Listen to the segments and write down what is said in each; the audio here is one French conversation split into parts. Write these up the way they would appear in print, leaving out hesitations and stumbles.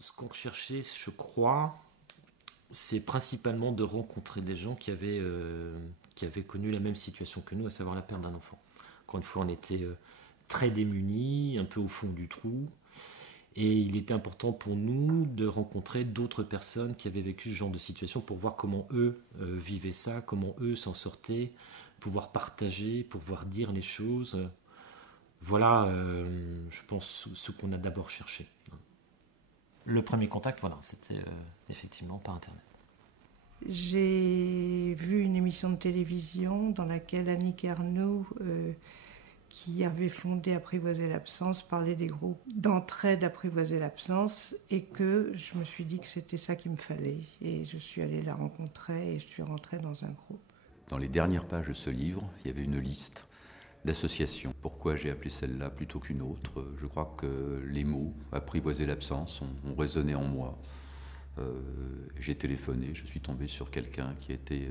Ce qu'on recherchait, je crois, c'est principalement de rencontrer des gens qui avaient connu la même situation que nous, à savoir la perte d'un enfant. Encore une fois, on était très démunis, un peu au fond du trou. Et il était important pour nous de rencontrer d'autres personnes qui avaient vécu ce genre de situation pour voir comment eux vivaient ça, comment eux s'en sortaient, pouvoir partager, pouvoir dire les choses. Voilà, je pense, ce qu'on a d'abord cherché. Le premier contact, voilà, c'était effectivement par Internet. J'ai vu une émission de télévision dans laquelle Annick Ernaux, qui avait fondé Apprivoiser l'absence, parlait des groupes d'entraide Apprivoiser l'absence, et que je me suis dit que c'était ça qu'il me fallait. Et je suis allée la rencontrer et je suis rentrée dans un groupe. Dans les dernières pages de ce livre, il y avait une liste d'associations. Pourquoi j'ai appelé celle-là plutôt qu'une autre? Je crois que les mots « apprivoiser l'absence » ont résonné en moi. J'ai téléphoné, je suis tombé sur quelqu'un qui était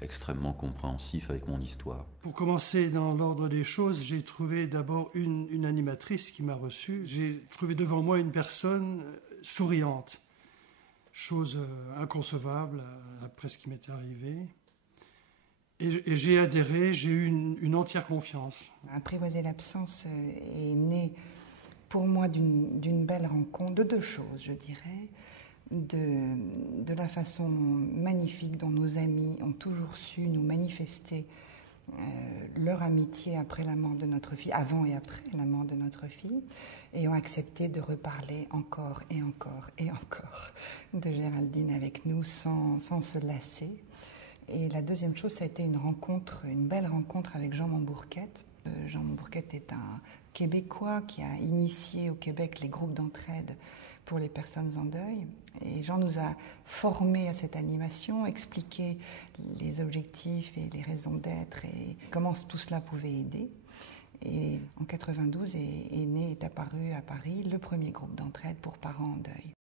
extrêmement compréhensif avec mon histoire. Pour commencer dans l'ordre des choses, j'ai trouvé d'abord une animatrice qui m'a reçu. J'ai trouvé devant moi une personne souriante, chose inconcevable après ce qui m'était arrivé. Et j'ai adhéré, j'ai eu une entière confiance. Apprivoiser l'absence est né pour moi d'une belle rencontre, de deux choses, je dirais. De la façon magnifique dont nos amis ont toujours su nous manifester leur amitié après la mort de notre fille, avant et après la mort de notre fille, et ont accepté de reparler encore et encore et encore de Géraldine avec nous sans se lasser. Et la deuxième chose, ça a été une belle rencontre avec Jean Montbourquette. Jean Montbourquette est un Québécois qui a initié au Québec les groupes d'entraide pour les personnes en deuil. Et Jean nous a formés à cette animation, expliqué les objectifs et les raisons d'être et comment tout cela pouvait aider. Et en 92 est apparu à Paris le premier groupe d'entraide pour parents en deuil.